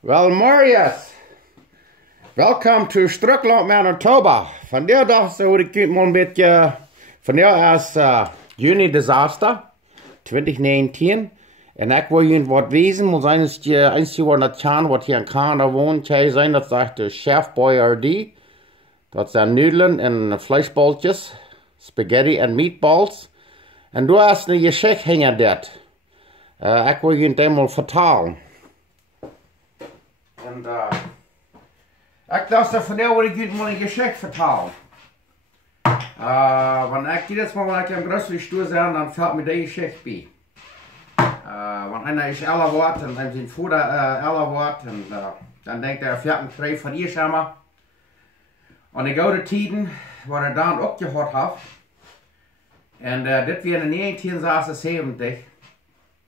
Wel, Marius, welkom to Strukland Manitoba. Vandaag dacht ik het een beetje, vandaag is juni disaster 2019. En ik wil je wat wezen, moet zijn het eens wat dat Chan wat hier in Canada woont, zijn dat zegt de Chef Boyardee. Dat zijn nudelen en vleesbolletjes, spaghetti en meatballs. En du hast een geschichte hingen dat. Ik wil je het eenmaal vertalen. En ik dacht dat vandaag wil ik je mal een geschichte vertellen. Want ik jedes Mal, wenn ich am grocery store sein, dann fällt mir die Geschichte bei. Want einer ist 11 Watt und dann sind Vater 11 Watt und dann denkt er, fährt ein Kreis von ihr samen. Und die gouden tijden waar dan ook gehad had. En dit weer in 1976.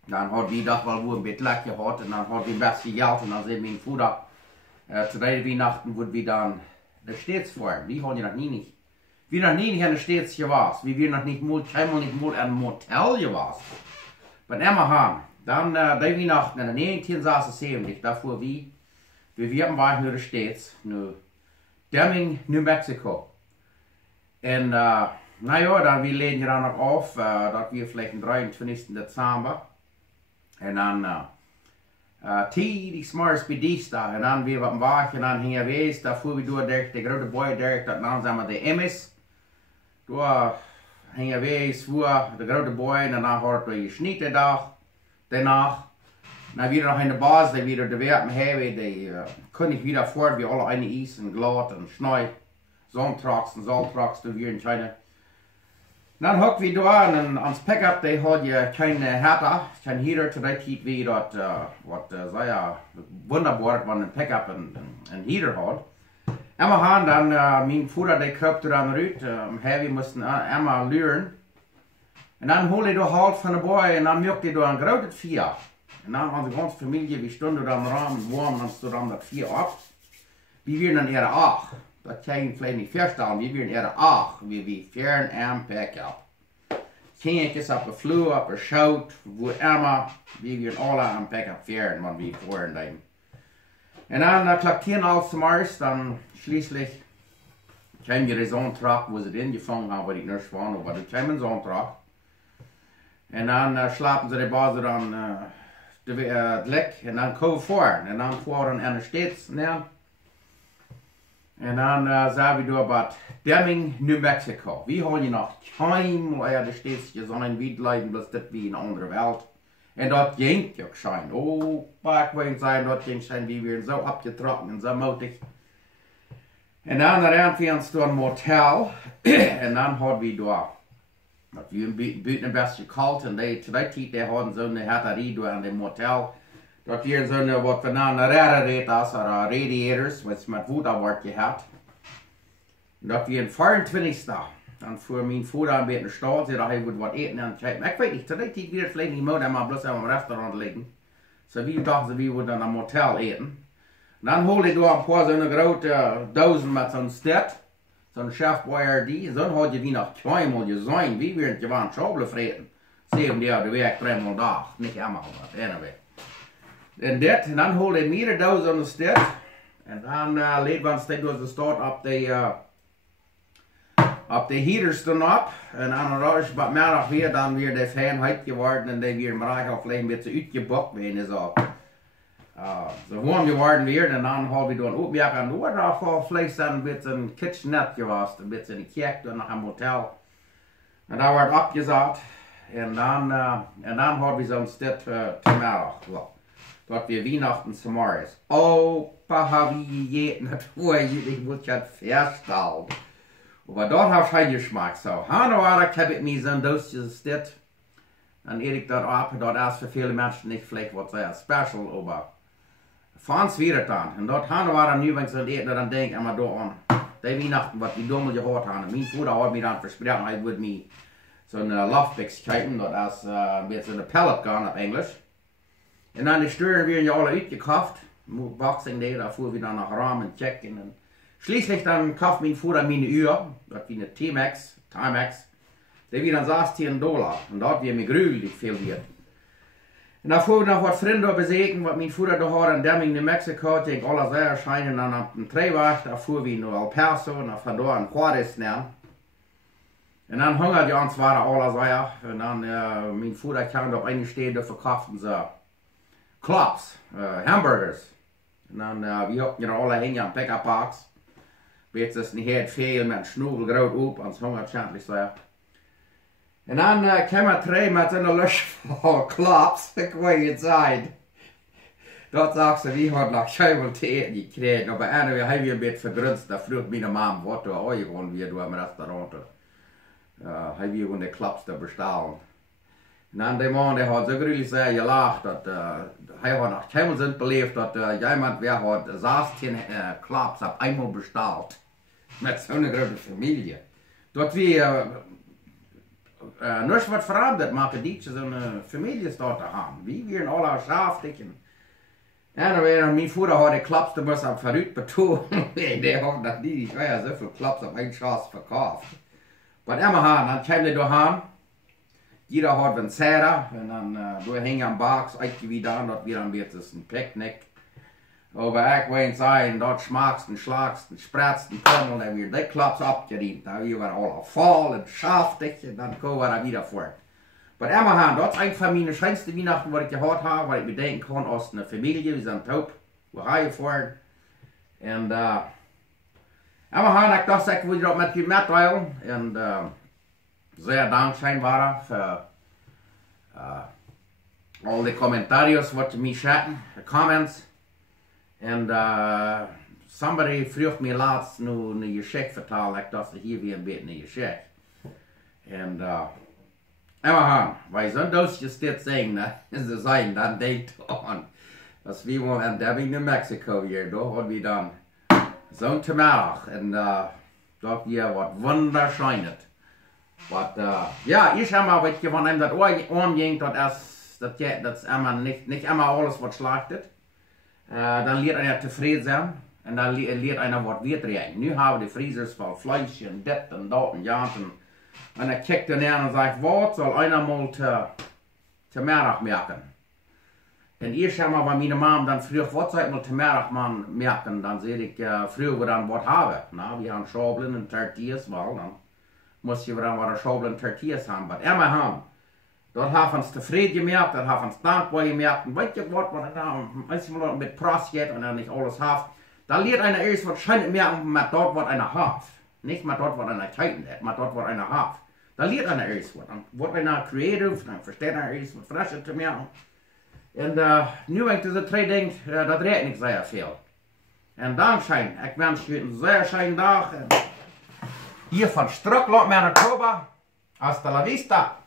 Dan had die dat wel een beetje lekker gehad en dan had die best geld en dan zei mijn vader, tweede Weihnachten wordt we dan de steeds voor. Die hadden nog niet. Wie nog niet in de steeds geweest. Wie nog niet helemaal niet in een motel geweest. Maar immer gaan. Dan die Weihnachten in 1976, daarvoor we waren naar de steeds, naar Deming, New Mexico. En nou ja, dan we leden dan nog af, dat we vielleicht am 23. Dezember. En dan die s'morgens bij dienstdag. En dan weer wat wacht en dan gingen we eens, daar voeren we door de grote boy door, dat naam zijn we de Emmis. Door gingen we eens voor de grote boy en dan hadden we gesnitten dag, daarna. Dan weer nog in de baas, die weer de werken hebben, die kon ik weer voort, wie alle eine ijs en glad en snoei, zontraks en zaltraks, toen weer in China. Dan hokken we door en ans pick-up, die had je geen herter, geen heater, toen die tijd wie dat, wat zei ja, wonderbaar, wat een pick-up en heater had. En we gaan dan, mijn vader die kroop er dan uit, we moesten eenmaal leren. En dan hol je de halt van de boy en dan mjokte je door een groot vier. En dan onze ganze familie, we stonden dan raam warm, dan stond dan dat vier op. We waren dan eerder 8. Dat kan je vielleicht niet verstellen, we waren eerder 8. We fern en pick-up. Kindjes op de vloer, op de schoot, wo immer. We waren alle aan pick-up fern, want we voeren dan. En dan klok 10 als Mars, dan schließlich kwam je de Sonntag, wo ze het ingevangen hebben, wat ik niet van, aber er kwam een Sonntag. En dan slapen ze de bazen dan het lek en dan komen we voor. En dan voeren en de steeds neer. En dan zijn we door bij Deming, New Mexico. We hadden je nog geen waar de steeds zijn, wie blijven, dus dit wie een andere wereld. En dat ging ook zijn. Oh, parkwegen zijn, dat ging zijn, die weer zo opgetrokken en zo moedig. En dan rijden we ons door een motel. En dan hadden we door. Dat we buiten een beetje koud en die tijd die hadden zo'n herterie door aan de motel. Dat hier zo'n wat we nou een rare als radiators, wat met voeten wordt gehad. Dat we in 24 dan voor mijn vader een beetje staat, zei dat hij moet wat eten en kijken. Ik weet niet, dat tijd weer vielleicht niet meer, maar bloß aan een restaurant liggen. Zo we dachten we wilden dan een motel eten. Dan hol ik door een paar zo'n grote dozen met zo'n stad. Zo'n Chef Boyardee, zo'n had je die nog tweemaal gezien, wie werden gewoon schobelen vreten. 7 jaar de week, 3 maal dag, niet helemaal, maar anyway. En dan hol ik meer dozen aan de stad. En dan leed we ons door de stad op de heaters dan op. En dan als wat meer nog weer, dan weer de fan heet geworden en die weer maar of een beetje uitgebakt werden zo. Zo warm geworden weer en dan hadden we door een opmerking en door nog voor vlees dan een beetje een kitchenette geweest, een beetje een kerk, dan nog een motel. En daar werd opgezet en dan hadden we zo'n stad te middag. Dat we Weihnachten s'morgens. Oh, pa, wie je het voor je, ik moet je het verstellen. Maar dat heeft geen geschmack zo. Hannover heb ik me zo'n doosje stad. En eet ik dat op, dat is voor viele mensen niet vielleicht wat sehr special, aber Fans weer dan. En dat Hannover nu, wenn ik zo eten, dan denk ik maar door aan. Die Weihnachten, wat die dommel gehoord hadden. Mijn vader had me dan versproken, hij would me zo'n loftpicks kijken, dat is een beetje een pellet gun op Engels. En dan de sturen weer je alle uitgekocht. Boxing day, daar voeren we dan naar raam en checken. En schließlich dan kauft mijn vader mijn uur, dat wie een Timex. Die weer dan $16. En dat weer me gruwelijk veel weer. En dan voer ik nog wat vrienden bezeten, wat mijn vader daar had in Deming, New Mexico, tegen alle zeer schijnen dan op een treewacht, daar voer we naar El Paso, en van daar in Juarez naar. En dan hungert die ons waren alle zeer, en dan mijn vader kwam op een steden verkochten ze klops, hamburgers. En dan we hadden alle hingen aan pick-up-box. Weet je, niet heel veel met een snoebel groot op, ons hungert schijnlijk zeer. En dan kwam er twee met een lus vol klops, ik weet het zijn. Dat zag ze, wie had nog schuimel te eten gekregen. Maar bij een hebben we een beetje verdrunst, dat vroeg mijn mam, wat we ooit gewoon weer door het restaurant. Hebben we gewoon de klops te bestellen. En dan die man, die had zo gruwelijk zeer gelacht, dat hij had nog helemaal zin beleefd, dat iemand weer had 16 klops op eenmaal besteld. Met zo'n grote familie. Dat we niks wat veranderd maken, die zo'n familie staat te gaan. Wie weer alle schaafstikken. En dan weer mijn vader had de klops, die moest op vooruit betonen. Die had nog niet, zoveel klops op één schaas verkauft. Maar immer dan kwam die doorheen. Jeder had een serre, en dan doorhing aan box, uit wie dan, dat weer een beetje een picknick. Over ik weet zijn, dat smaakst en slaagst en spratst en tunnel en weer die klops opgediend. Dan weer alle vol en schaftig en dan komen we daar weer voor. Maar immer dat is een van mijn schönste Weihnachten wat ik gehad heb, wat ik bedenken kon als een familie, we zijn top, we gaan je voor. En immer ik dacht, ik wil dat met je metdelen. En zeer dankbaar waren voor al die commentarios wat je mij schatten, de comments. En somebody vroeg me laatst nu een geschenk vertalen, ik dacht hier weer een beetje een geschenk. En immer wij zijn doosjes dit zeggen, en ze zijn dan denkt aan, als we wonen in Deming, New Mexico hier, daar hadden we dan zo'n tomaat en dat weer wat wunderschönes. Wat, ja, ich habe mal, weet je, van hem dat omging, dat is immer nicht immer alles wat slachtet. Dan leert einer tevreden zijn en dan leert einer wat weerdrijven. Nu hebben we de vriezers vol vlees en dit en dat en ja. En dan kijkt er neer en zegt, wat zal einer mal te middag merken? En eerst heb maar mijn mam dan vroeg, wat zou ik mal te middag merken? Dan zei ik, vroeg we dan wat hebben. Nou, we hebben schobelen en tortillas, wel, dan moest je dan wat schobelen en tortillas hebben. Maar immer hebben. Dat heeft ons tevreden gemerkt, dat heeft ons dankbaar gemerkt. En weet je wat, als je mal met Prost geht en dan niet alles heeft, dan leert einer eerst wat schön merken met dat wat einer heeft. Niet met dat wat einer kijken heeft, maar dat wat einer heeft. Dan leert einer eerst wat. Dan wordt einer creative, dan versteht einer eerst wat frischer te merken. En nu denk ik, deze twee dingen, dat redt niet zeer veel. En dankzij, ik wens je een zeer schöne dag. Hier van Struck, Manitoba. Hasta la vista.